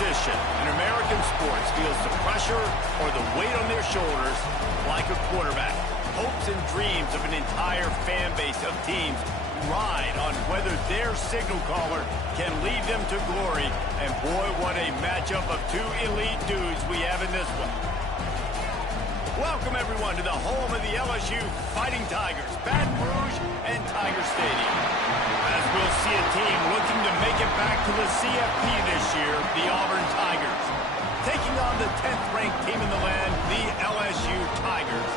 position in American sports feels the pressure or the weight on their shoulders like a quarterback. Hopes and dreams of an entire fan base of teams ride on whether their signal caller can lead them to glory. And boy, what a matchup of two elite dudes we have in this one. Welcome, everyone, to the home of the LSU Fighting Tigers, Baton Rouge and Tiger Stadium. As we'll see a team looking to make it back to the CFP this year, the Auburn Tigers. Taking on the 10th-ranked team in the land, the LSU Tigers.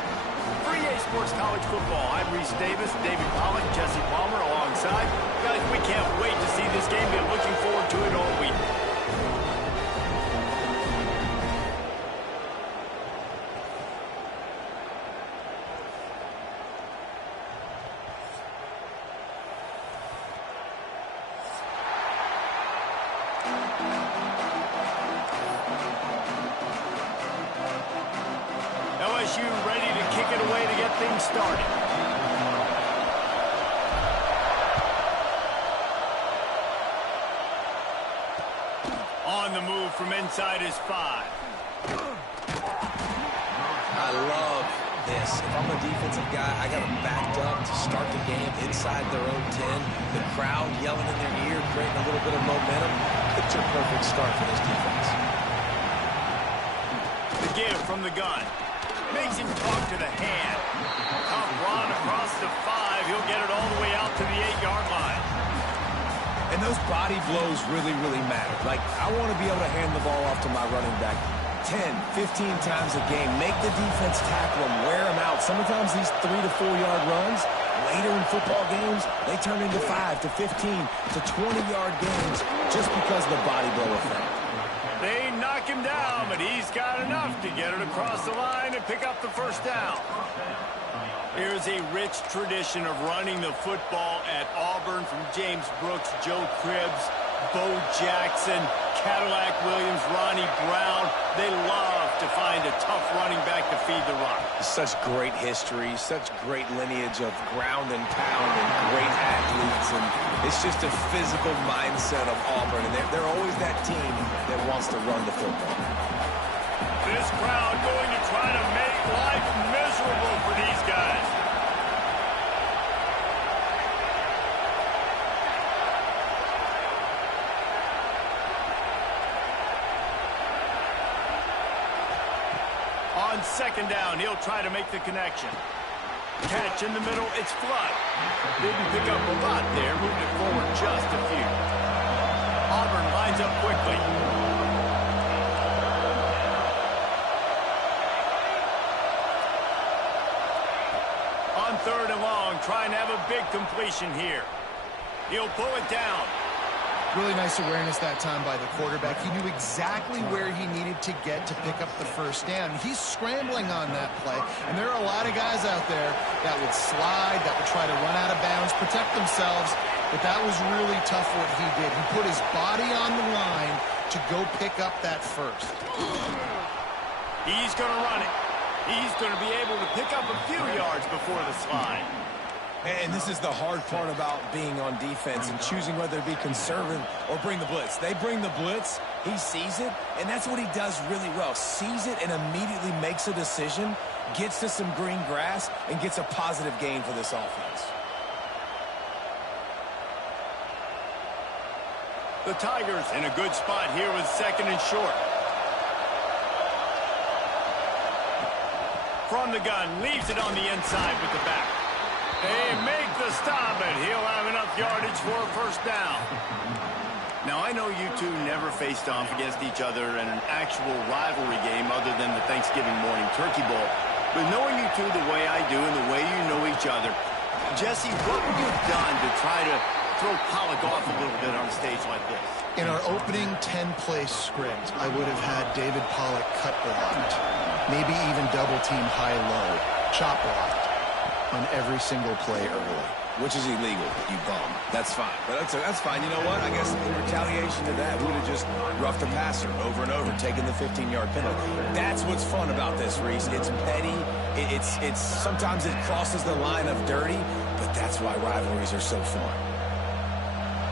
For EA Sports College Football, I'm Reese Davis, David Pollock, Jesse Palmer alongside. Guys, we can't wait to see this game. Been looking forward to it all week. LSU ready to kick it away to get things started. On the move from inside his 5. I love this. If I'm a defensive guy, I got them backed up to start the game inside their own 10. The crowd yelling in their ear, creating a little bit of momentum. Picture-perfect start for this defense. The give from the gun. Makes him talk to the hand. Tough run across the 5. He'll get it all the way out to the 8-yard line. And those body blows really, really matter. Like, I want to be able to hand the ball off to my running back 10, 15 times a game. Make the defense tackle them, wear them out. Sometimes these 3 to 4 yard runs, later in football games, they turn into 5 to 15 to 20-yard games just because of the body blow effect. They knock him down, but he's got enough to get it across the line and pick up the first down. Here's a rich tradition of running the football at Auburn from James Brooks, Joe Cribbs, Bo Jackson, Cadillac Williams, Ronnie Brown. They love to find a tough running back to feed the run. Such great history, such great lineage of ground and pound and great athletes. And it's just a physical mindset of Auburn. And they're always that team that wants to run the football. This crowd going to try to make life miserable for these guys. On second down, he'll try to make the connection. Catch in the middle, it's Flood. Didn't pick up a lot there, moved it forward just a few. Auburn lines up quickly. On third and long, trying to have a big completion here. He'll pull it down. Really nice awareness that time by the quarterback. He knew exactly where he needed to get to pick up the first down. He's scrambling on that play, and there are a lot of guys out there that would slide, that would try to run out of bounds, protect themselves, but that was really tough what he did. He put his body on the line to go pick up that first. He's going to run it. He's going to be able to pick up a few yards before the slide. And this is the hard part about being on defense and choosing whether to be conservative or bring the blitz. They bring the blitz, he sees it, and that's what he does really well. Sees it and immediately makes a decision, gets to some green grass, and gets a positive gain for this offense. The Tigers in a good spot here with second and short. From the gun, leaves it on the inside with the back. They make the stop, and he'll have enough yardage for a first down. Now, I know you two never faced off against each other in an actual rivalry game other than the Thanksgiving morning turkey bowl. But knowing you two the way I do and the way you know each other, Jesse, what would you have done to try to throw Pollock off a little bit on a stage like this? In our opening 10-play script, I would have had David Pollock cut blocked, maybe even double-team high-low, chop blocked on every single play early. Which is illegal, you bum. That's fine. But that's fine. You know what? I guess in retaliation to that, we would have just roughed the passer over and over, taking the 15-yard penalty. That's what's fun about this, Reese. It's petty. It's sometimes it crosses the line of dirty, but that's why rivalries are so fun.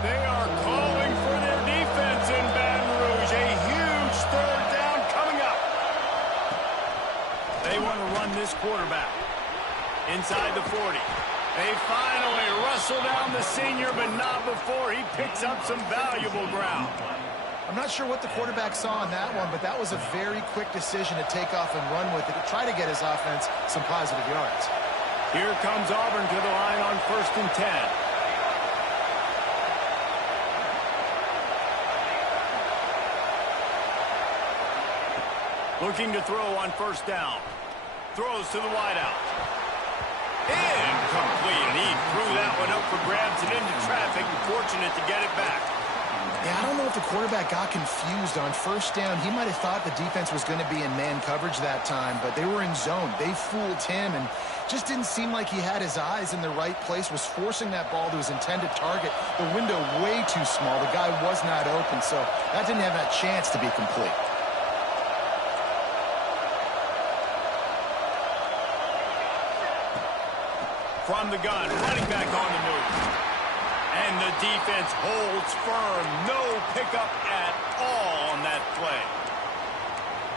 They are calling for their defense in Baton Rouge. A huge quarterback. Inside the 40. They finally wrestle down the senior, but not before he picks up some valuable ground. I'm not sure what the quarterback saw on that one, but that was a very quick decision to take off and run with it to try to get his offense some positive yards. Here comes Auburn to the line on 1st and 10. Looking to throw on 1st down. Throws to the wideout. Incomplete. And he threw that one up for grabs and into traffic. Fortunate to get it back. Yeah, I don't know if the quarterback got confused on 1st down. He might have thought the defense was going to be in man coverage that time, but they were in zone. They fooled him and just didn't seem like he had his eyes in the right place, was forcing that ball to his intended target. The window way too small. The guy was not open, so that didn't have that chance to be complete. From the gun, running back on the move. And the defense holds firm. No pickup at all on that play.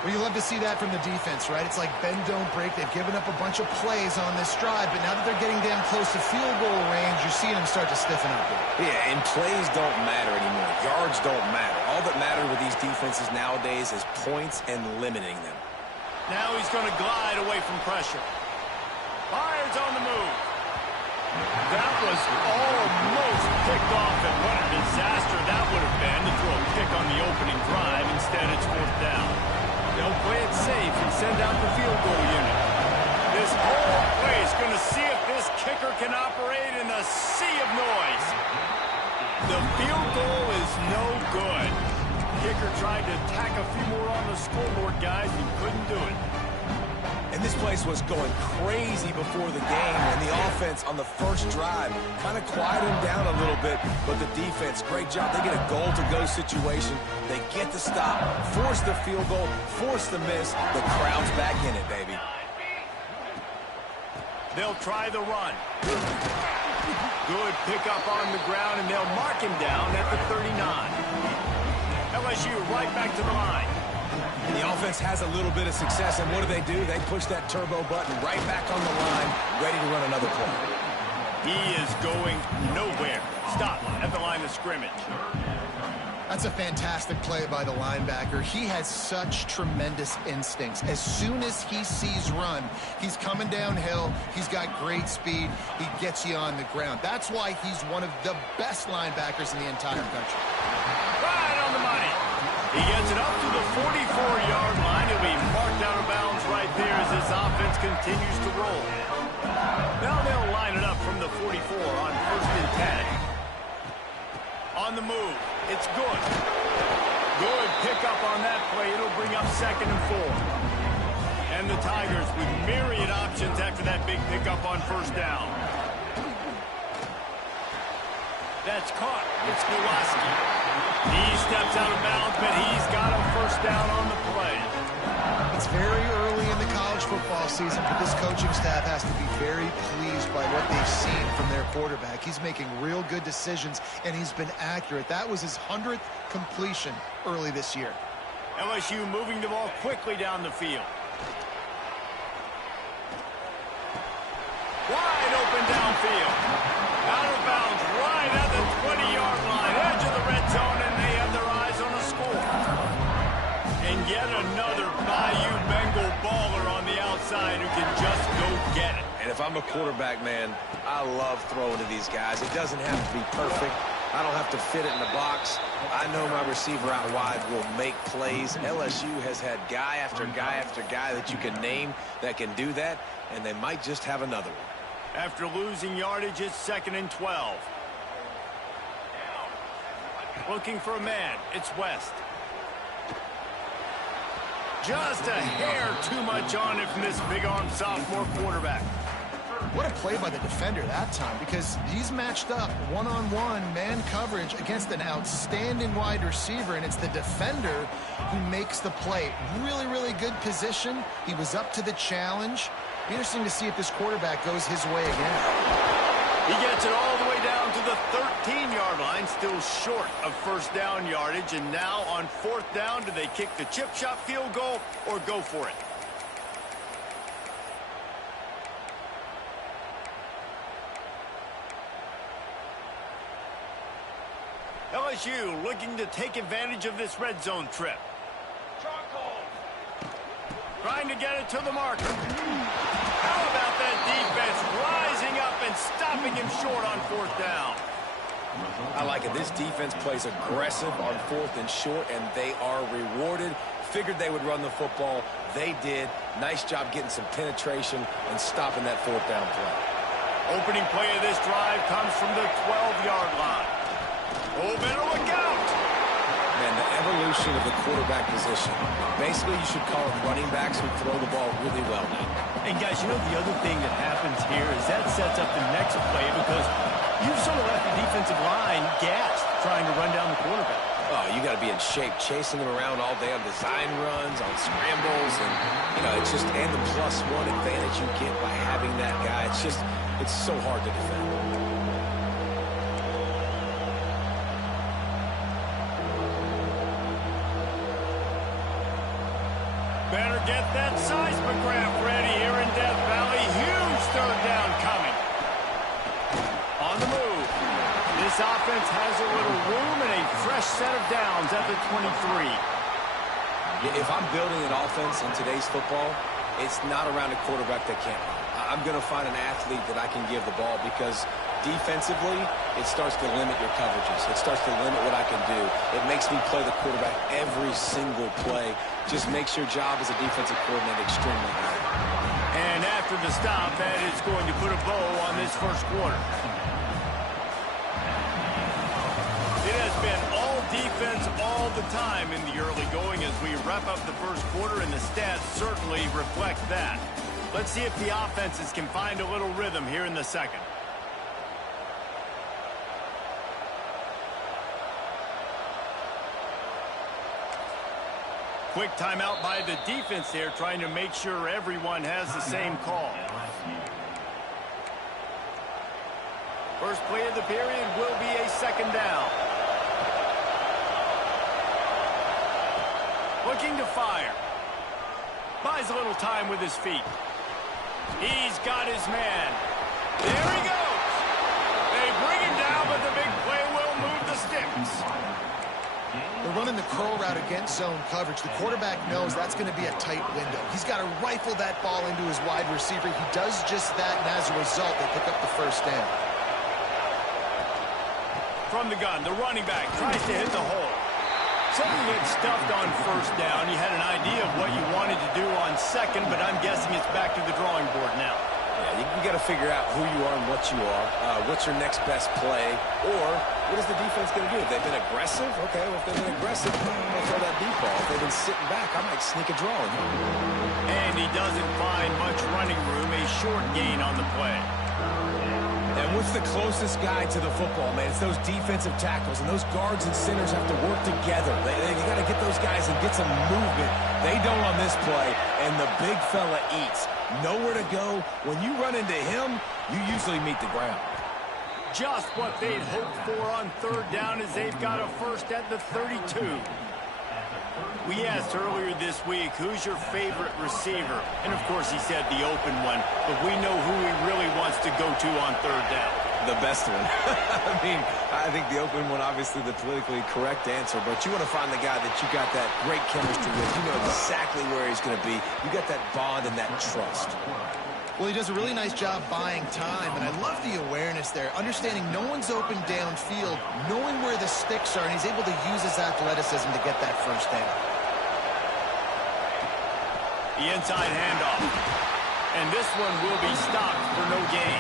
Well, you love to see that from the defense, right? It's like bend, don't break. They've given up a bunch of plays on this drive, but now that they're getting damn close to field goal range, you're seeing them start to stiffen up. Yeah, and plays don't matter anymore. Yards don't matter. All that matters with these defenses nowadays is points and limiting them. Now he's going to glide away from pressure. Fires on the move. That was almost picked off, and what a disaster that would have been to throw a pick on the opening drive. Instead, it's 4th down. They'll play it safe and send out the field goal unit. This whole play is going to see if this kicker can operate in a sea of noise. The field goal is no good. Kicker tried to tack a few more on the scoreboard, guys, and couldn't do it. And this place was going crazy before the game, and the offense on the first drive kind of quieted down a little bit, but the defense, great job. They get a goal-to-go situation. They get the stop, force the field goal, force the miss. The crowd's back in it, baby. They'll try the run. Good pickup on the ground, and they'll mark him down at the 39. LSU right back to the line. And the offense has a little bit of success, and what do? They push that turbo button right back on the line, ready to run another play. He is going nowhere. Stop at the line of scrimmage. That's a fantastic play by the linebacker. He has such tremendous instincts. As soon as he sees run, he's coming downhill. He's got great speed. He gets you on the ground. That's why he's one of the best linebackers in the entire country. Right on the money. He gets it up to the 44-yard line. He'll be marked out of bounds right there as this offense continues to roll. Now they'll line it up from the 44 on 1st and 10. On the move. It's good. Good pickup on that play. It'll bring up 2nd and 4. And the Tigers with myriad options after that big pickup on 1st down. That's caught. It's Ncaa. He steps out of bounds, but he's got a 1st down on the play. It's very early in the college football season, but this coaching staff has to be very pleased by what they've seen from their quarterback. He's making real good decisions, and he's been accurate. That was his 100th completion early this year. LSU moving the ball quickly down the field. Wide open downfield. Out of bounds right at the 20-yard line. Edge of the red zone, and they have their eyes on a score. And yet another Bayou Bengal baller on the outside who can just go get it. And if I'm a quarterback, man, I love throwing to these guys. It doesn't have to be perfect. I don't have to fit it in the box. I know my receiver out wide will make plays. LSU has had guy after guy after guy that you can name that can do that, and they might just have another one. After losing yardage, it's 2nd and 12. Looking for a man. It's West. Just a hair too much on it from this big-arm sophomore quarterback. What a play by the defender that time, because he's matched up one-on-one man coverage against an outstanding wide receiver, and it's the defender who makes the play. Really, really good position. He was up to the challenge. Be interesting to see if this quarterback goes his way again. He gets it all the way down to the 13-yard line, still short of 1st down yardage, and now on 4th down, do they kick the chip shot field goal or go for it? LSU looking to take advantage of this red zone trip. Trying to get it to the marker. How about that defense rising up and stopping him short on 4th down? I like it. This defense plays aggressive on 4th and short, and they are rewarded. Figured they would run the football. They did. Nice job getting some penetration and stopping that 4th down play. Opening play of this drive comes from the 12-yard line. Oh, better look out! Man, the evolution of the quarterback position. Basically, you should call it running backs who throw the ball really well now. And, guys, you know the other thing that happens here is that sets up the next play because you've sort of left the defensive line gassed trying to run down the quarterback. Oh, you got to be in shape, chasing him around all day on design runs, on scrambles, and, you know, it's just, and the +1 advantage you get by having that guy. It's so hard to defend. Better get that seismograph ready here in Death Valley. Huge 3rd down coming. On the move. This offense has a little room and a fresh set of downs at the 23. If I'm building an offense in today's football, it's not around a quarterback that can't run. I'm going to find an athlete that I can give the ball because defensively, it starts to limit your coverages. It starts to limit what I can do. It makes me play the quarterback every single play. Just makes your job as a defensive coordinator extremely hard. And after the stop, that is going to put a bow on this first quarter. It has been all defense all the time in the early going as we wrap up the first quarter, and the stats certainly reflect that. Let's see if the offenses can find a little rhythm here in the second. Quick timeout by the defense there, trying to make sure everyone has the same call. First play of the period will be a 2nd down. Looking to fire. Buys a little time with his feet. He's got his man. There he goes. They bring him down, but the big play will move the sticks. They're running the curl route against zone coverage. The quarterback knows that's going to be a tight window. He's got to rifle that ball into his wide receiver. He does just that, and as a result, they pick up the 1st down. From the gun, the running back tries to hit the hole. Said you get stuffed on 1st down. You had an idea of what you wanted to do on 2nd, but I'm guessing it's back to the drawing board now. Yeah, you got to figure out who you are and what you are. What's your next best play? Or what is the defense going to do? If they've been aggressive, okay, well, if they've been aggressive, they'll throw that deep ball. If they've been sitting back, I might sneak a draw in here. And he doesn't find much running room. A short gain on the play. And what's the closest guy to the football, man? It's those defensive tackles, and those guards and centers have to work together. They got to get those guys and get some movement. They don't on this play, and the big fella eats. Nowhere to go. When you run into him, you usually meet the ground. Just what they'd hoped for on 3rd down as they've got a 1st at the 32. We asked earlier this week, who's your favorite receiver? And, of course, he said the open one. But we know who he really wants to go to on 3rd down. The best one. I mean, I think the open one, obviously the politically correct answer. But you want to find the guy that you got that great chemistry with. You know exactly where he's going to be. You got that bond and that trust. Well, he does a really nice job buying time, and I love the awareness there, understanding no one's open downfield, knowing where the sticks are, and he's able to use his athleticism to get that 1st down. The inside handoff. And this one will be stopped for no gain.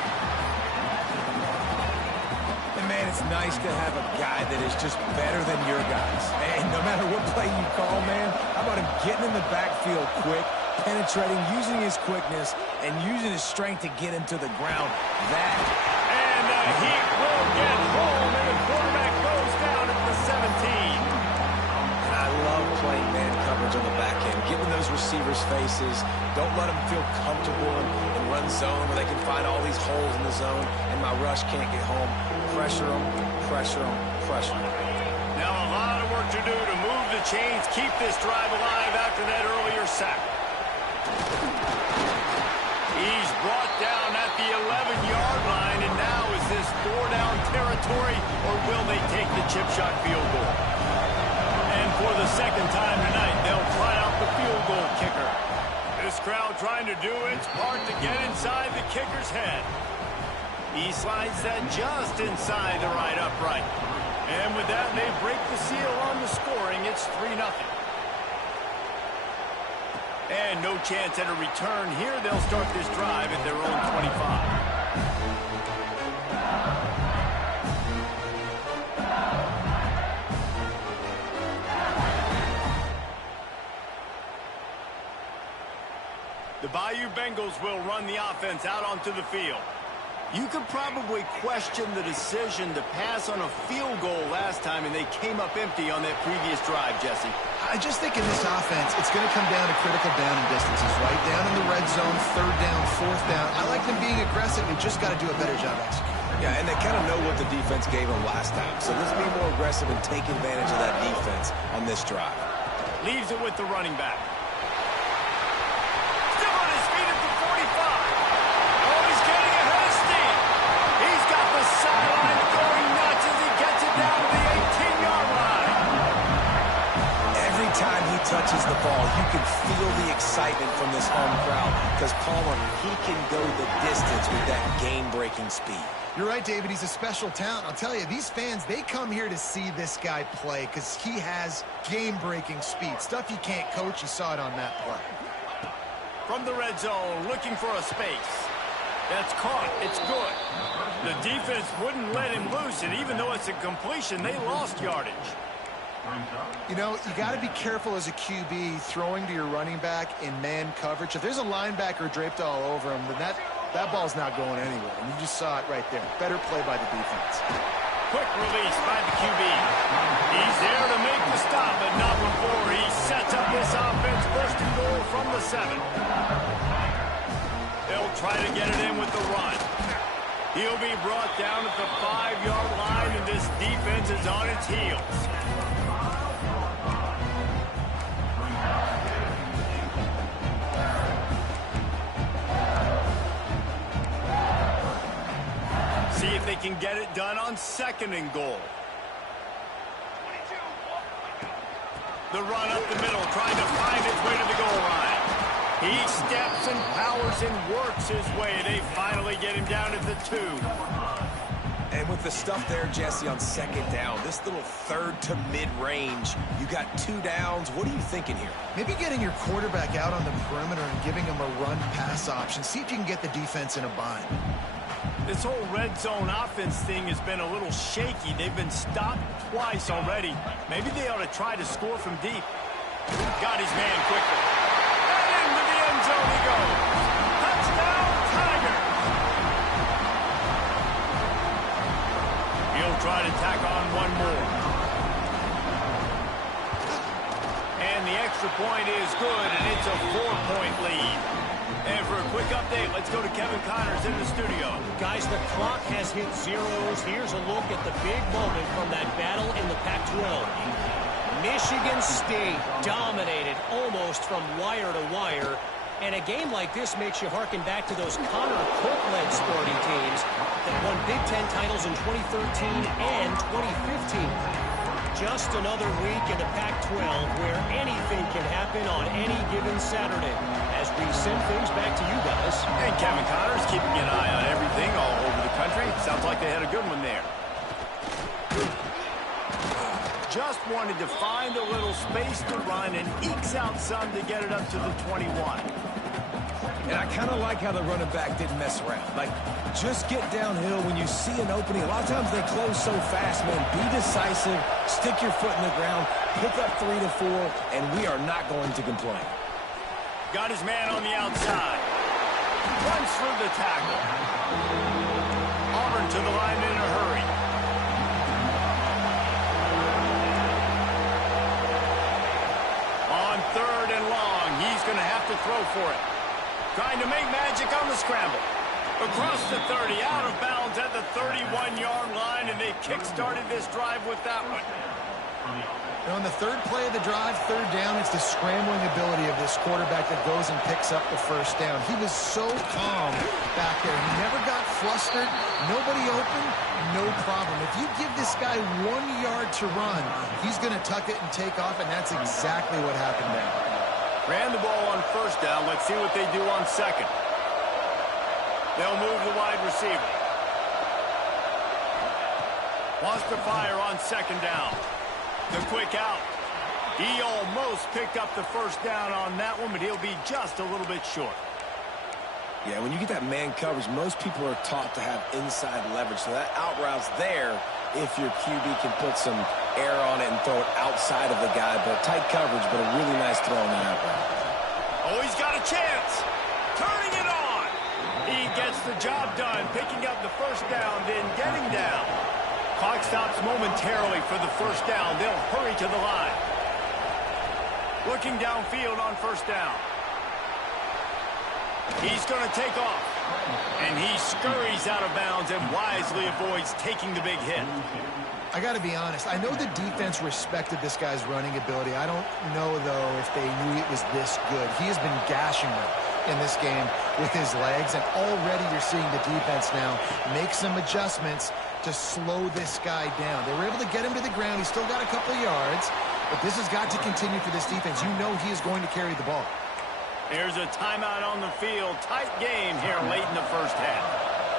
And, man, it's nice to have a guy that is just better than your guys. And no matter what play you call, man, how about him getting in the backfield quick, penetrating, using his quickness, and using his strength to get him to the ground. That. And the heat will get home, and the quarterback goes down at the 17. And I love playing man coverage on the back end, getting those receivers' faces. Don't let them feel comfortable and run zone where they can find all these holes in the zone, and my rush can't get home. Pressure them, pressure them, pressure them. Now a lot of work to do to move the chains, keep this drive alive after that earlier sack. He's brought down at the 11-yard line, and now is this 4-down territory, or will they take the chip shot field goal. And for the second time tonight, they'll try out the field goal kicker. This crowd trying to do its part to get inside the kicker's head. He slides that just inside the right upright. And with that, they break the seal on the scoring. It's 3-0. And no chance at a return here. They'll start this drive at their own 25. The Bayou Bengals will run the offense out onto the field. You could probably question the decision to pass on a field goal last time, and they came up empty on that previous drive, Jesse. I just think in this offense, it's going to come down to critical down and distances, right? Down in the red zone, third down, fourth down. I like them being aggressive. They just got to do a better job executing. Yeah, and they kind of know what the defense gave them last time. So let's be more aggressive and take advantage of that defense on this drive. Leaves it with the running back. Still on his feet at the 45. Oh, he's getting ahead of steam. He's got the sideline going nuts as he gets it down to the 18-yard line. Every time he touches the ball, you can feel the excitement from this home crowd because Palmer, he can go the distance with that game-breaking speed. You're right, David. He's a special talent. I'll tell you, these fans, they come here to see this guy play because he has game-breaking speed. Stuff you can't coach. You saw it on that play. From the red zone, looking for a space. That's caught. It's good. The defense wouldn't let him loose, and even though it's a completion, they lost yardage. You know, you got to be careful as a QB throwing to your running back in man coverage. If there's a linebacker draped all over him, then that ball's not going anywhere. And you just saw it right there. Better play by the defense. Quick release by the QB. He's there to make the stop, but not before he sets up this offense. First and goal from the 7. They'll try to get it in with the run. He'll be brought down at the 5-yard line, and this defense is on its heels. See if they can get it done on 2nd and goal. The run up the middle, trying to find its way to the goal line. He steps and powers and works his way. They finally get him down at the 2. And with the stuff there, Jesse, on 2nd down, this little third to mid-range, you got 2 downs. What are you thinking here? Maybe getting your quarterback out on the perimeter and giving him a run-pass option. See if you can get the defense in a bind. This whole red zone offense thing has been a little shaky. They've been stopped twice already. Maybe they ought to try to score from deep. Got his man quickly. And into the end zone he goes. Touchdown, Tigers! He'll try to tack on one more. And the extra point is good, and it's a 4-point lead. And for a quick update, let's go to Kevin Connors in the studio. Guys, the clock has hit zeros. Here's a look at the big moment from that battle in the Pac-12. Michigan State dominated almost from wire to wire. And a game like this makes you harken back to those Connor Cook-led sporting teams that won Big Ten titles in 2013 and 2015. Just another week in the Pac-12 where anything can happen on any given Saturday. As we send things back to you guys. And Kevin Connors keeping an eye on everything all over the country. Sounds like they had a good one there. Just wanted to find a little space to run and ekes out some to get it up to the 21. And I kind of like how the running back didn't mess around. Like, just get downhill when you see an opening. A lot of times they close so fast, man. Be decisive, stick your foot in the ground, pick up 3 to 4, and we are not going to complain. Got his man on the outside. Runs through the tackle. Auburn to the line in a hurry. On 3rd and long, he's going to have to throw for it. Trying to make magic on the scramble. Across the 30, out of bounds at the 31-yard line, and they kick-started this drive with that one. On the 3rd play of the drive, 3rd down, it's the scrambling ability of this quarterback that goes and picks up the 1st down. He was so calm back there. He never got flustered, nobody open, no problem. If you give this guy 1 yard to run, he's going to tuck it and take off, and that's exactly what happened there. Ran the ball on first down. Let's see what they do on second. They'll move the wide receiver. Wants to fire on second down. The quick out. He almost picked up the first down on that one, but he'll be just a little bit short. Yeah, when you get that man coverage, most people are taught to have inside leverage. So that out route's there if your QB can put some air on it and throw it outside of the guy. But tight coverage, but a really nice throw on that out route. Oh, he's got a chance. Turning it on. He gets the job done, picking up the first down, then getting down. Clock stops momentarily for the first down. They'll hurry to the line. Looking downfield on first down. He's going to take off. And he scurries out of bounds and wisely avoids taking the big hit. I got to be honest. I know the defense respected this guy's running ability. I don't know, though, if they knew it was this good. He has been gashing them in this game with his legs, and already you're seeing the defense now make some adjustments to slow this guy down. They were able to get him to the ground. He's still got a couple yards, but this has got to continue for this defense. You know he is going to carry the ball. Here's a timeout on the field. Tight game here late in the first half.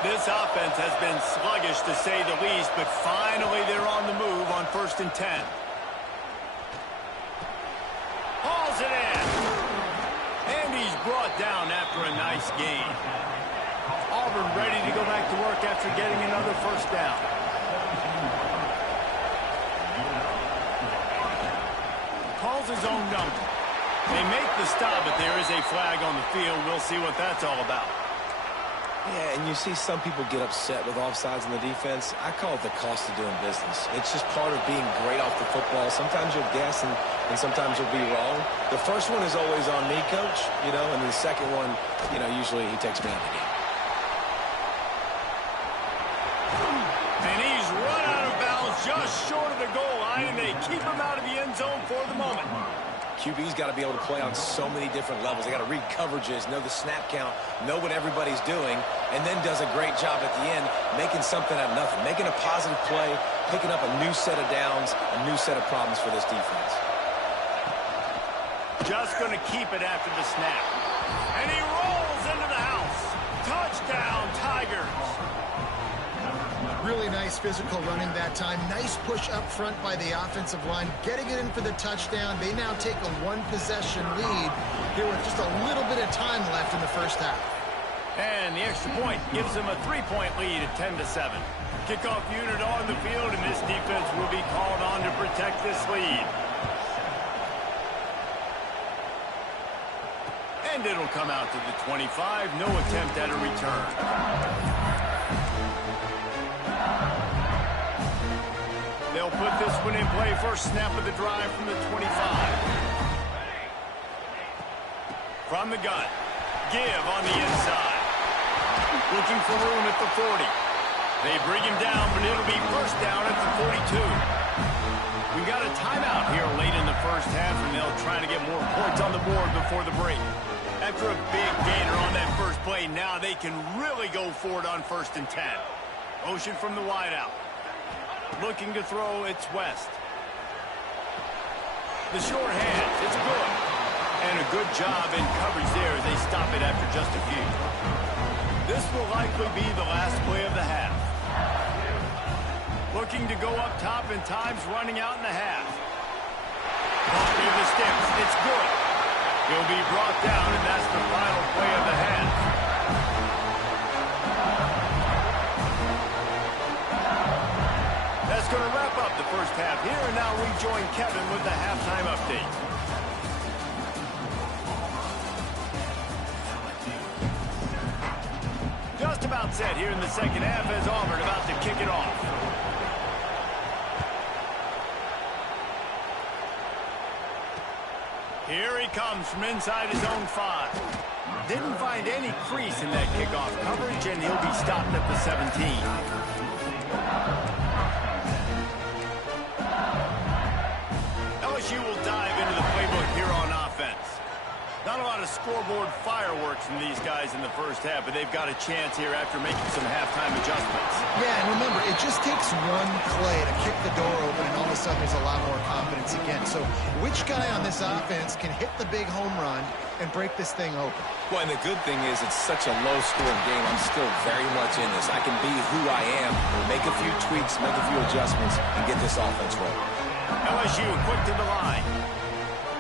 This offense has been sluggish to say the least, but finally they're on the move on 1st and 10. Hauls it in. And he's brought down after a nice gain. Auburn ready to go back to work after getting another first down. Calls his own number. They make the stop, but there is a flag on the field. We'll see what that's all about. Yeah, and you see some people get upset with offsides in the defense. I call it the cost of doing business. It's just part of being great off the football. Sometimes you'll guess, and sometimes you'll be wrong. The first one is always on me, Coach, and the second one, usually he takes me out of the game. And he's run out of bounds just short of the goal line, and they keep him out of the end zone for the moment. QB's got to be able to play on so many different levels. They got to read coverages, know the snap count, know what everybody's doing, and then does a great job at the end making something out of nothing, making a positive play, picking up a new set of downs, a new set of problems for this defense. Just going to keep it after the snap. And he rolls into the house. Touchdown, Tigers. Really nice physical running that time. Nice push up front by the offensive line, getting it in for the touchdown. They now take a one-possession lead here with just a little bit of time left in the first half. And the extra point gives them a 3-point lead at 10-7. Kickoff unit on the field, and this defense will be called on to protect this lead. And it'll come out to the 25. No attempt at a return. They'll put this one in play. First snap of the drive from the 25. From the gun. Give on the inside. Looking for room at the 40. They bring him down, but it'll be first down at the 42. We've got a timeout here late in the first half, and they'll try to get more points on the board before the break. After a big gainer on that first play, now they can really go for it on 1st and 10. Motion from the wideout. Looking to throw, it's West. The short hand, it's good. And a good job in coverage there as they stop it after just a few. This will likely be the last play of the half. Looking to go up top, and time's running out in the half. Ball near the sticks, it's good. He'll be brought down, and that's the final play of the half. That's going to wrap up the first half here, and now we join Kevin with the halftime update. Just about set here in the second half as Auburn about to kick it off. Here he comes from inside his own 5. Didn't find any crease in that kickoff coverage, and he'll be stopped at the 17. LSU will dive into the playbook here on offense. Not a lot of scoreboard fireworks from these guys in the first half, but they've got a chance here after making some halftime adjustments. Yeah, and remember, it just takes one play to kick the door open, and all of a sudden there's a lot more confidence again. So which guy on this offense can hit the big home run and break this thing open? Well, and the good thing is it's such a low-scoring game. I'm still very much in this. I can be who I am, make a few tweaks, make a few adjustments, and get this offense rolling. LSU quick to the line.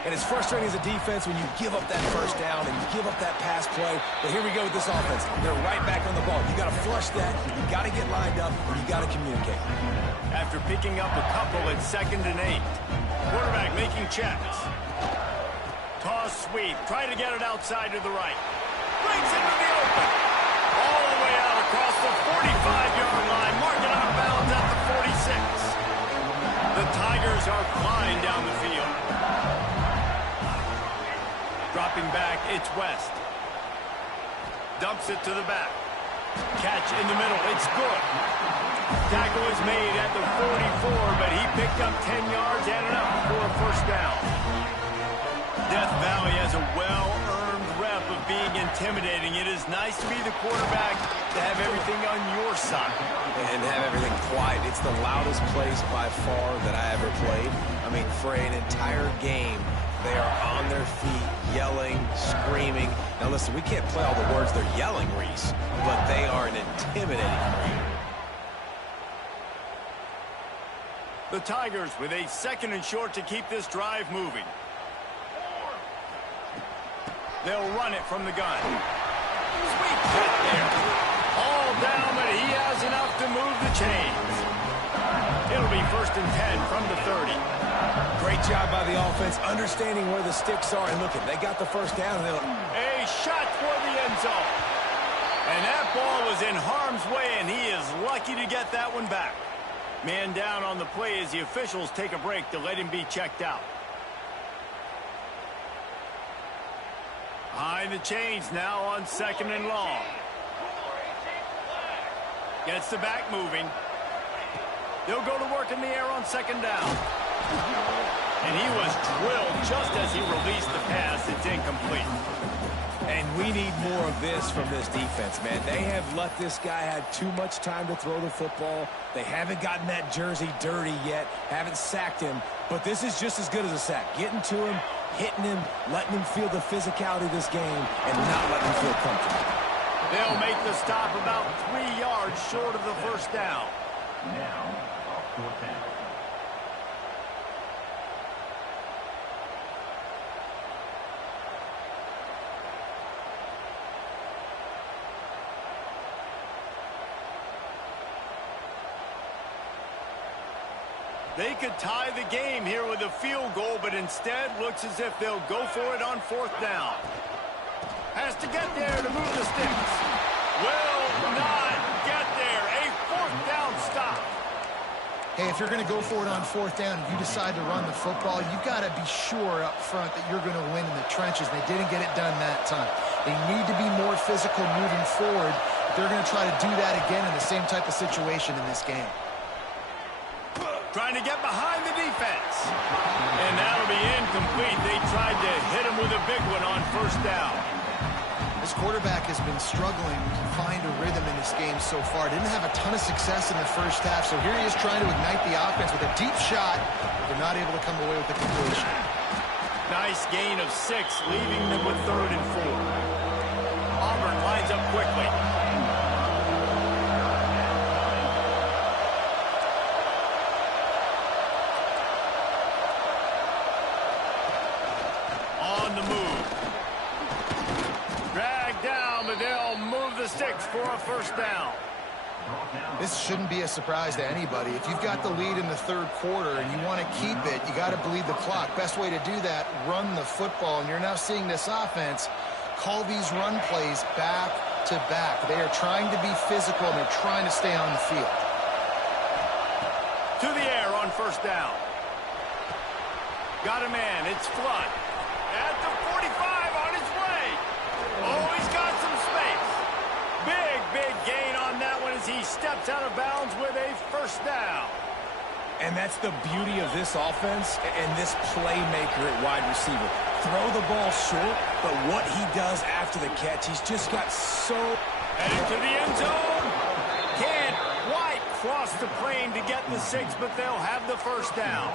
And it's frustrating as a defense when you give up that first down and you give up that pass play. But here we go with this offense. They're right back on the ball. You got to flush that. You got to get lined up. You got to communicate. After picking up a couple at 2nd and 8. Quarterback making checks. Toss sweep. Try to get it outside to the right. Brings into the open. All the way out across the 45-yard line. Marking out of bounds at the 46. The Tigers are flying down the field. Dropping back, it's West. Dumps it to the back. Catch in the middle, it's good. Tackle is made at the 44, but he picked up 10 yards and enough for a first down. Death Valley has a well-earned rep of being intimidating. It is nice to be the quarterback, to have everything on your side. And have everything quiet. It's the loudest place by far that I ever played. I mean, for an entire game, they are on their feet, yelling, screaming. Now listen, we can't play all the words they're yelling, Reese, but they are an intimidating crew. The Tigers with a 2nd and short to keep this drive moving. They'll run it from the gun. Sweet cut there. All down, but he has enough to move the chains. It'll be 1st and 10 from the 30. Great job by the offense, understanding where the sticks are. And look, they got the first down. A shot for the end zone. And that ball was in harm's way, and he is lucky to get that one back. Man down on the play as the officials take a break to let him be checked out. Behind the chains now on 2nd and long. Gets the back moving. They'll go to work in the air on 2nd down. And he was drilled just as he released the pass. It's incomplete. And we need more of this from this defense, man. They have let this guy have too much time to throw the football. They haven't gotten that jersey dirty yet, haven't sacked him. But this is just as good as a sack. Getting to him, hitting him, letting him feel the physicality of this game, and not letting him feel comfortable. They'll make the stop about 3 yards short of the first down. Now, 4th down. They could tie the game here with a field goal, but instead looks as if they'll go for it on 4th down. Has to get there to move the sticks. Will not get there. A 4th down stop. Hey, if you're going to go for it on 4th down and you decide to run the football, you've got to be sure up front that you're going to win in the trenches. They didn't get it done that time. They need to be more physical moving forward. They're going to try to do that again in the same type of situation in this game. Trying to get behind the defense. And that'll be incomplete. They tried to hit him with a big one on 1st down. This quarterback has been struggling to find a rhythm in this game so far. Didn't have a ton of success in the first half, so here he is trying to ignite the offense with a deep shot. They're not able to come away with the completion. Nice gain of 6, leaving them with 3rd and 4. Auburn lines up quickly. Sticks for a 1st down. This shouldn't be a surprise to anybody. If you've got the lead in the 3rd quarter and you want to keep it, you got to bleed the clock. Best way to do that, run the football. And you're now seeing this offense call these run plays back to back. They are trying to be physical and they're trying to stay on the field. To the air on 1st down. Got a man. It's Flood. At the 45 on his way. Oh, he's got some space. Big gain on that one as he steps out of bounds with a 1st down. And that's the beauty of this offense and this playmaker at wide receiver. Throw the ball short, but what he does after the catch, he's just got so... And into the end zone. Can't quite cross the plane to get the 6, but they'll have the first down.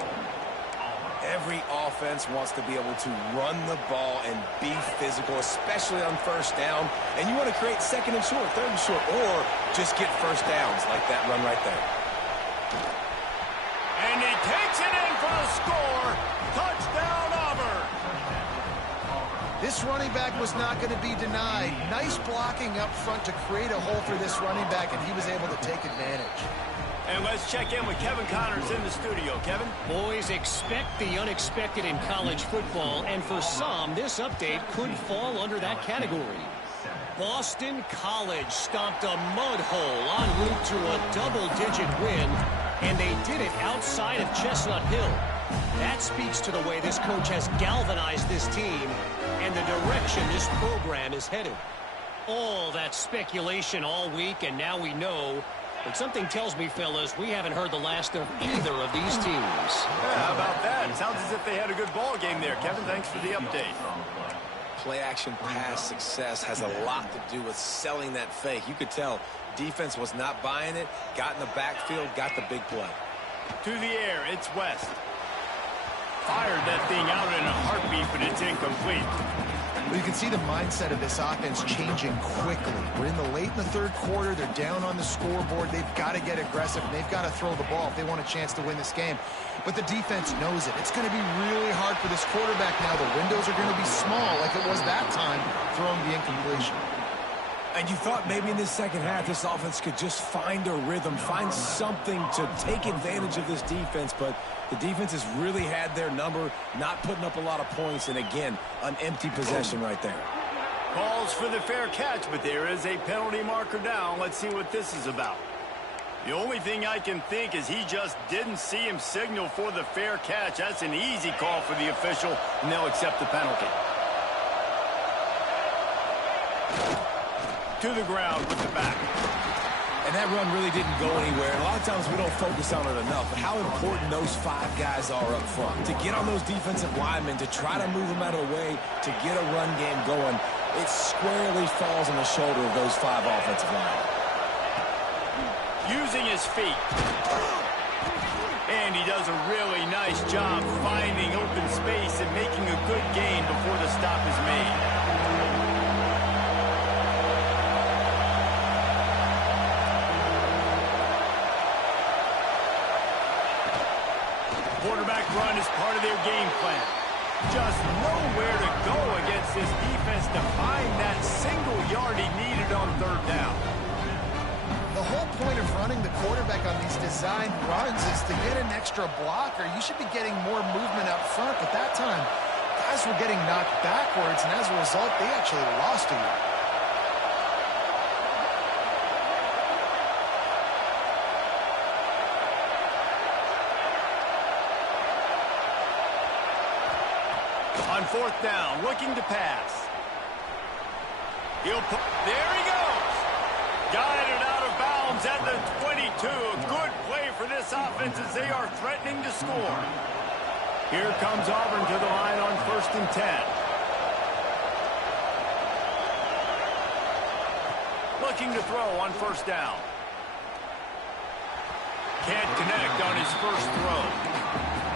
Every offense wants to be able to run the ball and be physical, especially on first down. And you want to create second and short, third and short, or just get first downs like that run right there. And he takes it in for the score. Touchdown, Auburn. This running back was not going to be denied. Nice blocking up front to create a hole for this running back, and he was able to take advantage. And let's check in with Kevin Connors in the studio. Kevin? Boys, expect the unexpected in college football, and for some, this update could fall under that category. Boston College stomped a mud hole en route to a double-digit win, and they did it outside of Chestnut Hill. That speaks to the way this coach has galvanized this team and the direction this program is headed. All that speculation all week, and now we know. But something tells me, fellas, we haven't heard the last of either of these teams. Yeah, how about that? It sounds as if they had a good ball game there. Kevin, thanks for the update. Play-action pass success has a lot to do with selling that fake. You could tell defense was not buying it, got in the backfield, got the big play. To the air, it's West. Fired that thing out in a heartbeat, but it's incomplete. Well, you can see the mindset of this offense changing quickly. We're in the late in the third quarter. They're down on the scoreboard. They've got to get aggressive, and they've got to throw the ball if they want a chance to win this game. But the defense knows it. It's going to be really hard for this quarterback now. The windows are going to be small like it was that time, throwing the incompletion. And you thought maybe in this second half this offense could just find a rhythm, find something to take advantage of this defense, but the defense has really had their number, not putting up a lot of points, and again, an empty possession right there. Calls for the fair catch, but there is a penalty marker down. Let's see what this is about. The only thing I can think is he just didn't see him signal for the fair catch. That's an easy call for the official, and they'll accept the penalty. To the ground with the back. And that run really didn't go anywhere. A lot of times we don't focus on it enough, but how important those 5 guys are up front. To get on those defensive linemen, to try to move them out of the way, to get a run game going, it squarely falls on the shoulder of those 5 offensive linemen. Using his feet. And he does a really nice job finding open space and making a good gain before the stop is made. Quarterback run is part of their game plan. Just nowhere to go against this defense to find that single yard he needed on third down. The whole point of running the quarterback on these design runs is to get an extra blocker. You should be getting more movement up front, but that time, guys were getting knocked backwards, and as a result, they actually lost a yard. On fourth down, looking to pass. There he goes. Guided out of bounds at the 22. Good play for this offense as they are threatening to score. Here comes Auburn to the line on 1st and 10. Looking to throw on 1st down. Can't connect on his first throw.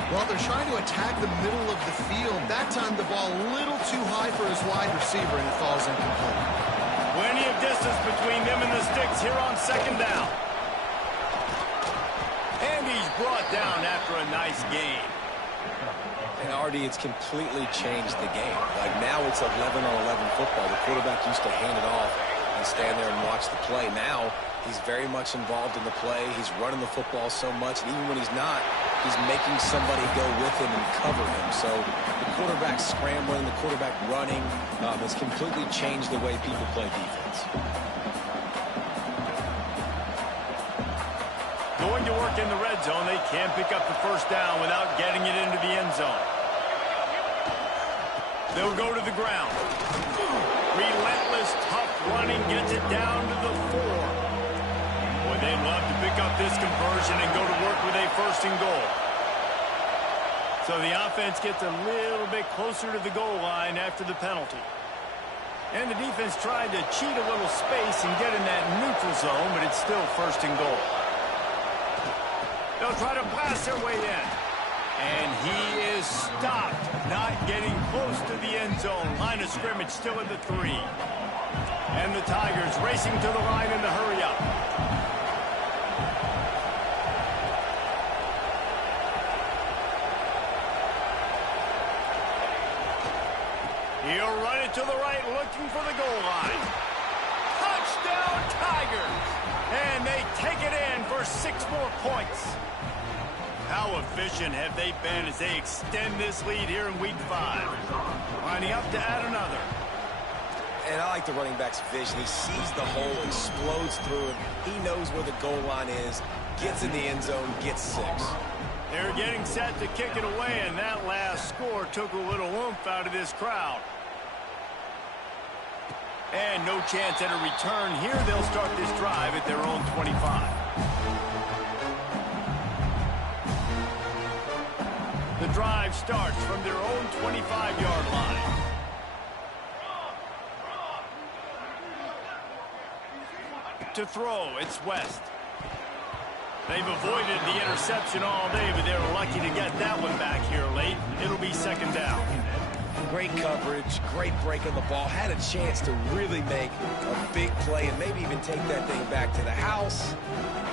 Well, they're trying to attack the middle of the field. That time the ball a little too high for his wide receiver, and it falls incomplete. Plenty of distance between them and the sticks here on 2nd down. And he's brought down after a nice gain. And Artie, it's completely changed the game. Like now it's 11-on-11 football. The quarterback used to hand it off and stand there and watch the play. Now he's very much involved in the play. He's running the football so much, and even when he's not, he's making somebody go with him and cover him. So the quarterback scrambling, the quarterback running has completely changed the way people play defense. Going to work in the red zone. They can't pick up the first down without getting it into the end zone. They'll go to the ground. Relentless, tough running gets it down to the 4. Boy, Boy, they'd love to pick up this conversion and go to work with a first and goal. So the offense gets a little bit closer to the goal line after the penalty. And the defense tried to cheat a little space and get in that neutral zone, but it's still first and goal. They'll try to blast their way in. And he is stopped, not getting close to the end zone. Line of scrimmage still at the 3. And the Tigers racing to the line in the hurry up. He'll run it to the right, looking for the goal line. Touchdown, Tigers! And they take it in for 6 more points. How efficient have they been as they extend this lead here in Week 5? Lining up to add another. And I like the running back's vision. He sees the hole, explodes through it. He knows where the goal line is, gets in the end zone, gets 6. They're getting set to kick it away, and that last score took a little oomph out of this crowd. And no chance at a return here. They'll start this drive at their own 25. The drive starts from their own 25-yard line. To throw, it's West. They've avoided the interception all day, but they're lucky to get that one back here late. It'll be second down. Great coverage, great break on the ball. Had a chance to really make a big play and maybe even take that thing back to the house.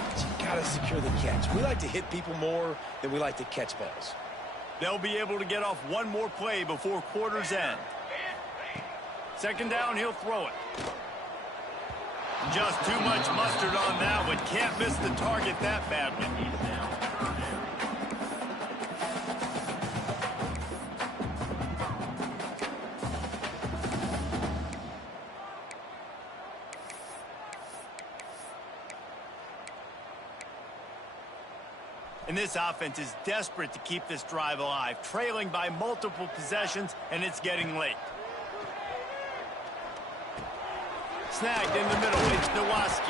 But you got to secure the catch. We like to hit people more than we like to catch balls. They'll be able to get off one more play before quarter's end. Second down, he'll throw it. Just too much mustard on that one. Can't miss the target that badly. And this offense is desperate to keep this drive alive, trailing by multiple possessions, and it's getting late. Snagged in the middle, it's Ncaa.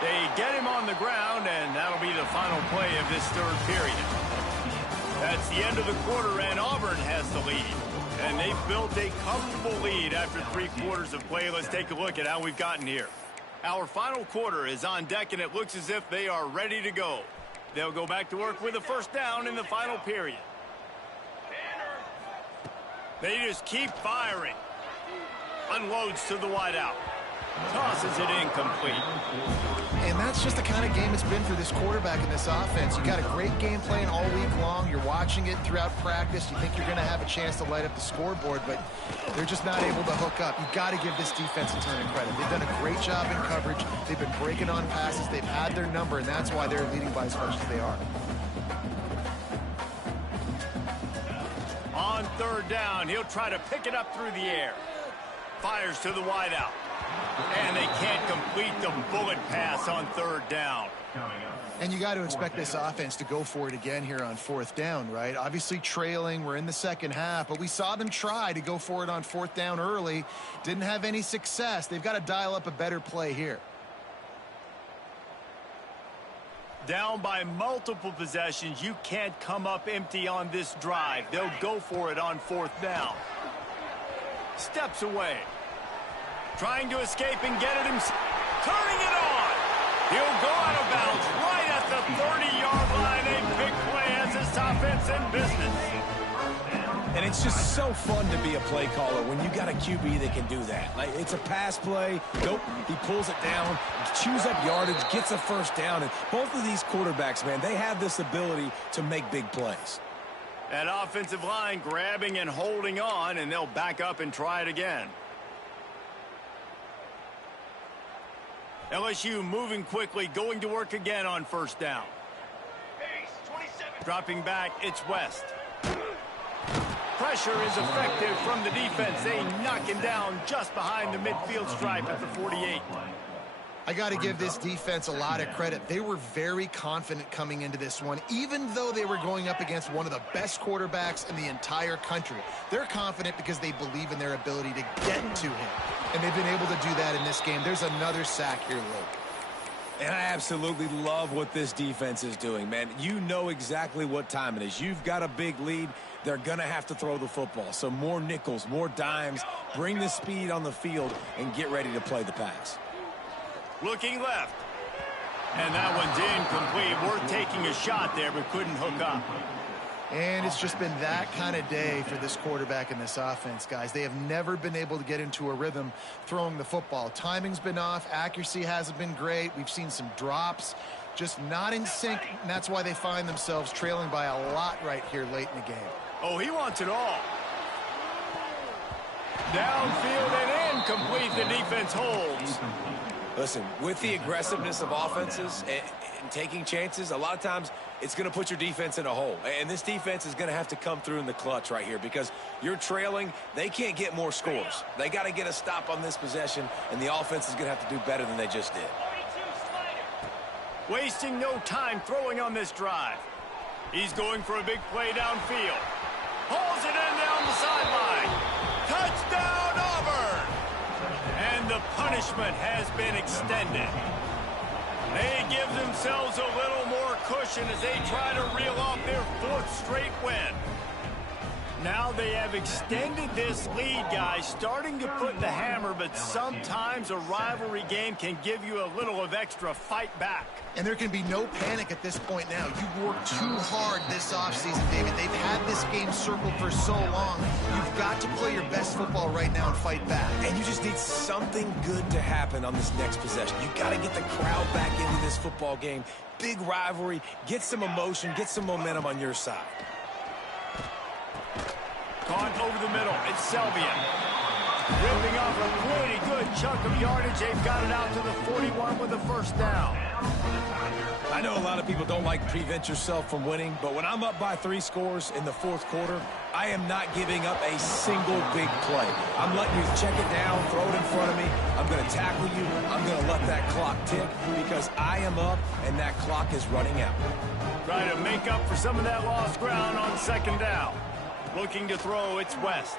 They get him on the ground, and that'll be the final play of this third period. That's the end of the quarter, and Auburn has the lead. And they've built a comfortable lead after 3 quarters of play. Let's take a look at how we've gotten here. Our final quarter is on deck, and it looks as if they are ready to go. They'll go back to work with a first down in the final period. They just keep firing. Unloads to the wideout. Tosses it incomplete. And that's just the kind of game it's been for this quarterback in this offense. You got a great game plan all week long. You're watching it throughout practice. You think you're going to have a chance to light up the scoreboard, but they're just not able to hook up. You got to give this defense a ton of credit. They've done a great job in coverage. They've been breaking on passes. They've had their number, and that's why they're leading by as much as they are. On third down, he'll try to pick it up through the air. Fires to the wideout. And they can't complete the bullet pass on third down. And you got to expect this offense to go for it again here on fourth down, right? Obviously trailing, we're in the second half, but we saw them try to go for it on fourth down early. Didn't have any success. They've got to dial up a better play here. Down by multiple possessions, you can't come up empty on this drive. They'll go for it on fourth down. Steps away. Trying to escape and get it himself. Turning it on. He'll go out of bounds right at the 30-yard line. A big play as this offense in business. And it's just so fun to be a play caller when you got a QB that can do that. Like, it's a pass play. Nope, he pulls it down, chews up yardage, gets a first down. And both of these quarterbacks, man, they have this ability to make big plays. That offensive line grabbing and holding on, and they'll back up and try it again. LSU moving quickly, going to work again on first down. Dropping back, it's West. Pressure is effective from the defense. They knock him down just behind the midfield stripe at the 48. I got to give this defense a lot of credit. They were very confident coming into this one, even though they were going up against one of the best quarterbacks in the entire country. They're confident because they believe in their ability to get to him, and they've been able to do that in this game. There's another sack here, Luke. And I absolutely love what this defense is doing, man. You know exactly what time it is. You've got a big lead. They're going to have to throw the football. So more nickels, more dimes, bring the speed on the field, and get ready to play the pass. Looking left. And that one's incomplete. Worth taking a shot there, but couldn't hook up. And it's just been that kind of day for this quarterback and this offense, guys. They have never been able to get into a rhythm throwing the football. Timing's been off. Accuracy hasn't been great. We've seen some drops. Just not in sync, and that's why they find themselves trailing by a lot right here late in the game. Oh, he wants it all. Downfield and incomplete. The defense holds. Listen, with the aggressiveness of offenses and taking chances, a lot of times it's going to put your defense in a hole. And this defense is going to have to come through in the clutch right here because you're trailing. They can't get more scores. They got to get a stop on this possession, and the offense is going to have to do better than they just did. Wasting no time throwing on this drive. He's going for a big play downfield. Hauls it in down the sideline. Touchdown, Auburn! And the punishment has been extended. They give themselves a little more cushion as they try to reel off their fourth straight win. Now they have extended this lead, guys, starting to put the hammer, but sometimes a rivalry game can give you a little of extra fight back. And there can be no panic at this point now. You've worked too hard this offseason, David. They've had this game circled for so long. You've got to play your best football right now and fight back. And you just need something good to happen on this next possession. You got to get the crowd back into this football game. Big rivalry. Get some emotion. Get some momentum on your side. Caught over the middle. It's Selvian. Ripping off a pretty good chunk of yardage. They've got it out to the 41 with a first down. I know a lot of people don't like to prevent yourself from winning, but when I'm up by 3 scores in the fourth quarter, I am not giving up a single big play. I'm letting you check it down, throw it in front of me. I'm going to tackle you. I'm going to let that clock tick because I am up and that clock is running out. Try to make up for some of that lost ground on second down. Looking to throw, it's West.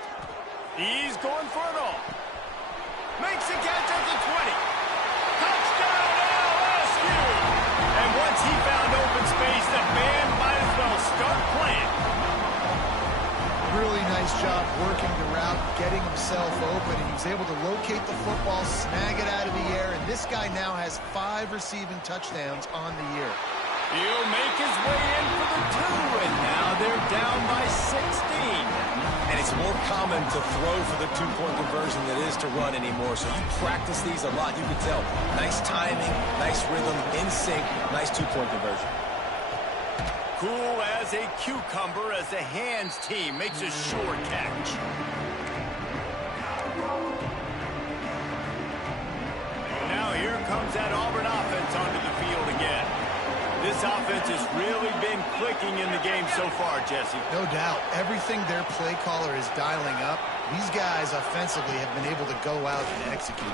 He's going for it all. Makes the catch at the 20. Touchdown, LSU! And once he found open space, the band might as well start playing. Really nice job working the route, getting himself open, and he was able to locate the football, snag it out of the air, and this guy now has 5 receiving touchdowns on the year. He'll make his way in for the 2, and now they're down by 16. And it's more common to throw for the 2-point conversion than it is to run anymore. So you practice these a lot. You can tell. Nice timing, nice rhythm, in sync, nice 2-point conversion. Cool as a cucumber as the hands team makes a sure catch. Now here comes that Auburn offense onto the field again. This offense has really been clicking in the game so far, Jesse. No doubt. Everything their play caller is dialing up, these guys offensively have been able to go out and execute.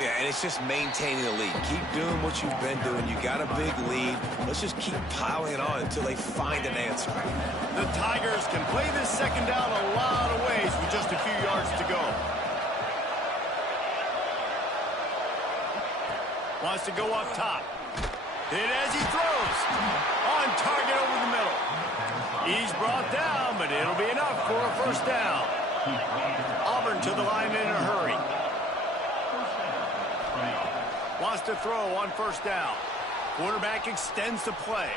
Yeah, and it's just maintaining the lead. Keep doing what you've been doing. You got a big lead. Let's just keep piling it on until they find an answer. The Tigers can play this second down a lot of ways with just a few yards to go. Wants to go up top. Hit as he throws. On target over the middle. He's brought down, but it'll be enough for a first down. Auburn to the line in a hurry. Wants to throw on first down. Quarterback extends the play.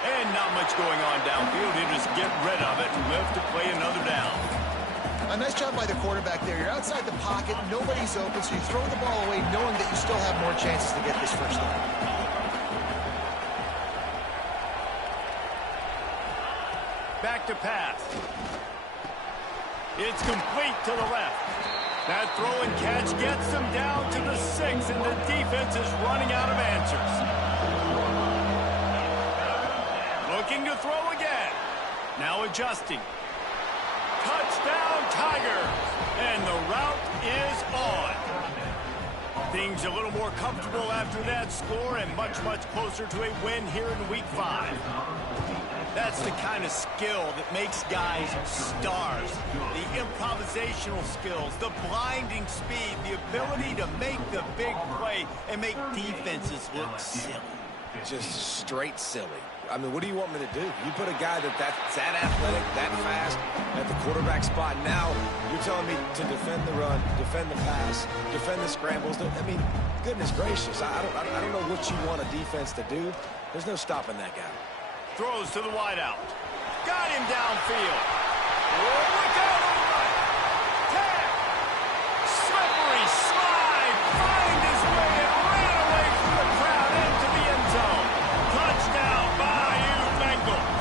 And not much going on downfield. He'll just get rid of it and live to play another down. A nice job by the quarterback there. You're outside the pocket. Nobody's open, so you throw the ball away knowing that you still have more chances to get this first down. Back to pass. It's complete to the left. That throw and catch gets them down to the 6, and the defense is running out of answers. Looking to throw again. Now adjusting. Touchdown, Tigers! And the route is on. Things a little more comfortable after that score and much, much closer to a win here in Week 5. That's the kind of skill that makes guys stars. The improvisational skills, the blinding speed, the ability to make the big play and make defenses look silly. Just straight silly. I mean, what do you want me to do? You put a guy that's that athletic, that fast at the quarterback spot. Now you're telling me to defend the run, defend the pass, defend the scrambles. I mean, goodness gracious. I don't know what you want a defense to do. There's no stopping that guy. Throws to the wideout. Got him downfield. Oh, look out on the right. Tag. Slippery slide. Find his way and ran away from the crowd into the end zone. Touchdown, Bayou Bengals.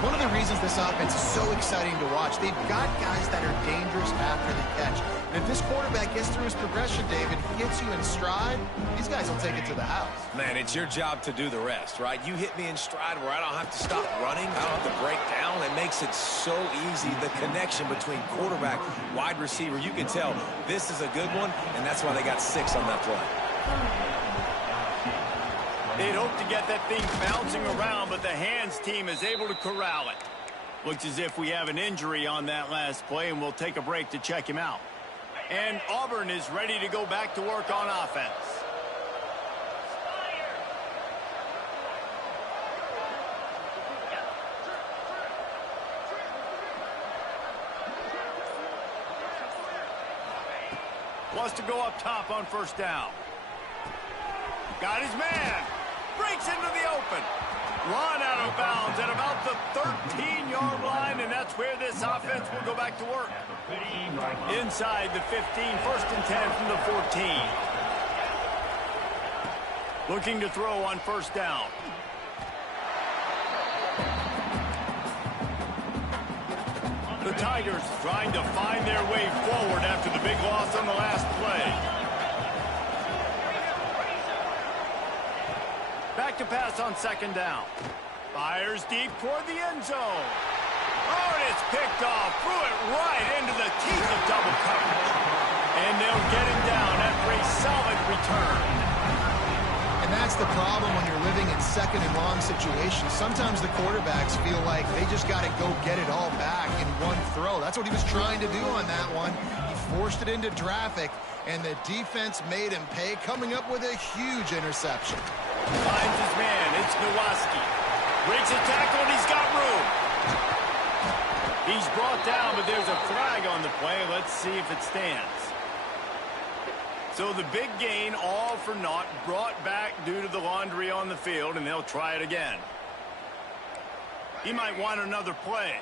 One of the reasons this offense is so exciting to watch, they've got guys that are dangerous after the catch. And if this quarterback gets through his progression, David, hits you in stride, these guys will take it to the house. Man, it's your job to do the rest, right? You hit me in stride where I don't have to stop running. I don't have to break down. It makes it so easy. The connection between quarterback, wide receiver, you can tell this is a good one, and that's why they got 6 on that play. They'd hope to get that thing bouncing around, but the hands team is able to corral it. Looks as if we have an injury on that last play, and we'll take a break to check him out. And Auburn is ready to go back to work on offense. Wants to go up top on first down. Got his man. Breaks into the open. Run out of bounds at about the 13-yard line, and that's where this offense will go back to work. Inside the 15, 1st and 10 from the 14. Looking to throw on first down. The Tigers trying to find their way forward after the big loss on the last play. Back to pass on 2nd down. Fires deep toward the end zone. Oh, and it's picked off. Threw it right into the teeth of double coverage. And they'll get him down after a solid return. And that's the problem when you're living in 2nd and long situations. Sometimes the quarterbacks feel like they just got to go get it all back in one throw. That's what he was trying to do on that one. He forced it into traffic, and the defense made him pay, coming up with a huge interception. Finds his man. It's Ncaa. Breaks a tackle, and he's got room. He's brought down, but there's a flag on the play. Let's see if it stands. So the big gain, all for naught, brought back due to the laundry on the field, and they'll try it again. He might want another play.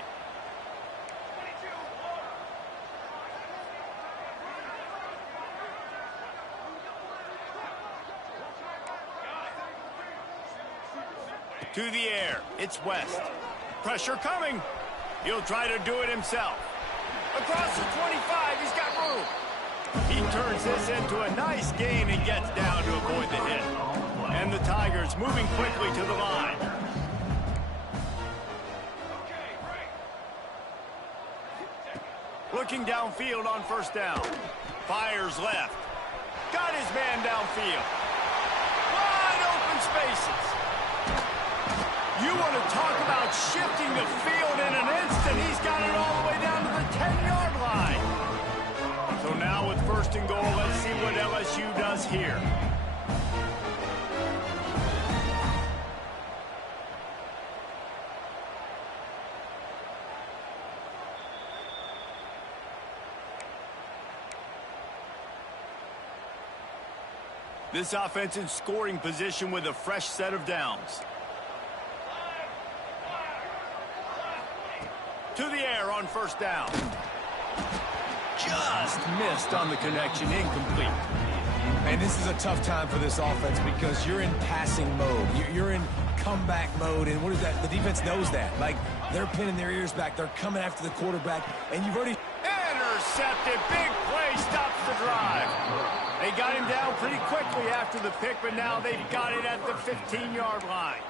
To the air. It's West. Pressure coming. He'll try to do it himself. Across the 25, he's got room. He turns this into a nice gain and gets down to avoid the hit. And the Tigers moving quickly to the line. Looking downfield on first down. Fires left. Got his man downfield. Wide open spaces. You want to talk about shifting the field in an instant. He's got it all the way down to the 10-yard line. So now with 1st and goal, let's see what LSU does here. This offense in scoring position with a fresh set of downs. To the air on first down. Just missed on the connection, incomplete. And this is a tough time for this offense because you're in passing mode. You're in comeback mode, and what is that? The defense knows that. Like, they're pinning their ears back. They're coming after the quarterback, and you've already... Intercepted. Big play. Stops the drive. They got him down pretty quickly after the pick, but now they've got it at the 15-yard line.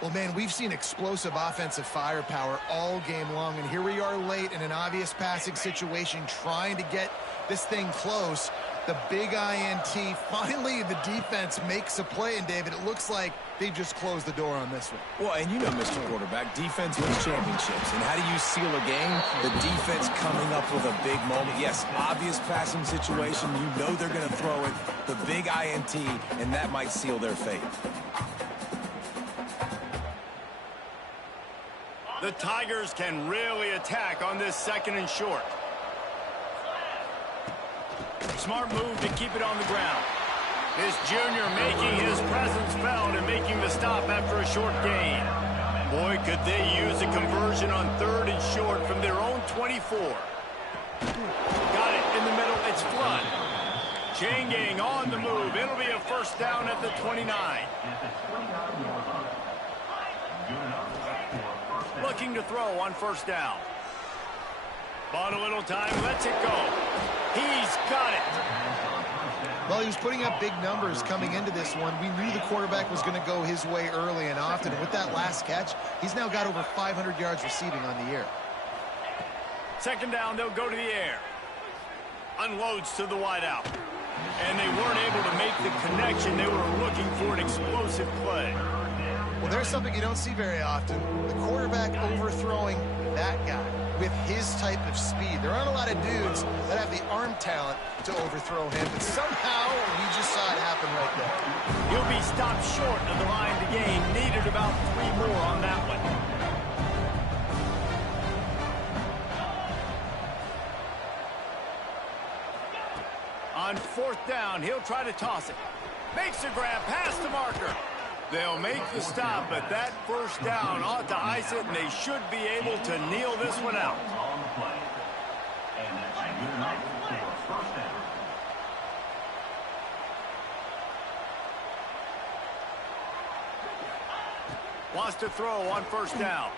Well, man, we've seen explosive offensive firepower all game long, and here we are late in an obvious passing situation trying to get this thing close. The big INT. Finally, the defense makes a play, and David, it looks like they just closed the door on this one. Well, and you know, Mr. Quarterback, defense wins championships. And how do you seal a game? The defense coming up with a big moment. Yes, obvious passing situation. You know they're going to throw it. The big INT, and that might seal their fate. The Tigers can really attack on this 2nd and short. Smart move to keep it on the ground. This junior making his presence felt and making the stop after a short gain. Boy, could they use a conversion on 3rd and short from their own 24. Got it in the middle. It's Flood. Chain gang on the move. It'll be a 1st down at the 29. Looking to throw on 1st down. Bought a little time, lets it go. He's got it. Well, he was putting up big numbers coming into this one. We knew the quarterback was going to go his way early and often. And with that last catch, he's now got over 500 yards receiving on the year. 2nd down, they'll go to the air. Unloads to the wideout. And they weren't able to make the connection. They were looking for an explosive play. Well, there's something you don't see very often. The quarterback overthrowing that guy with his type of speed. There aren't a lot of dudes that have the arm talent to overthrow him, but somehow we just saw it happen right there. He'll be stopped short of the line to gain. Needed about 3 more on that one. On 4th down, he'll try to toss it. Makes a grab past the marker. They'll make the stop, but that 1st down ought to ice it, and they should be able to kneel this one out. Wants to throw on 1st down.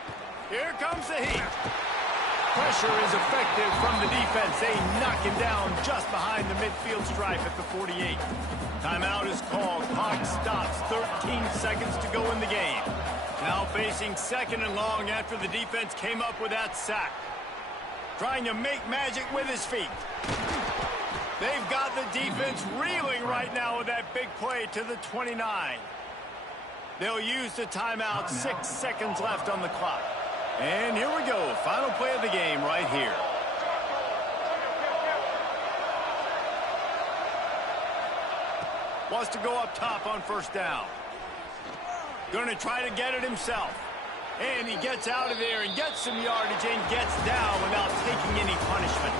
Here comes the heat. Pressure is effective from the defense. They knock him down just behind the midfield stripe at the 48. Timeout is called. Clock stops. 13 seconds to go in the game. Now facing 2nd and long after the defense came up with that sack. Trying to make magic with his feet. They've got the defense reeling right now with that big play to the 29. They'll use the timeout. 6 seconds left on the clock. And here we go. Final play of the game right here. Wants to go up top on 1st down. Going to try to get it himself. And he gets out of there and gets some yardage and gets down without taking any punishment.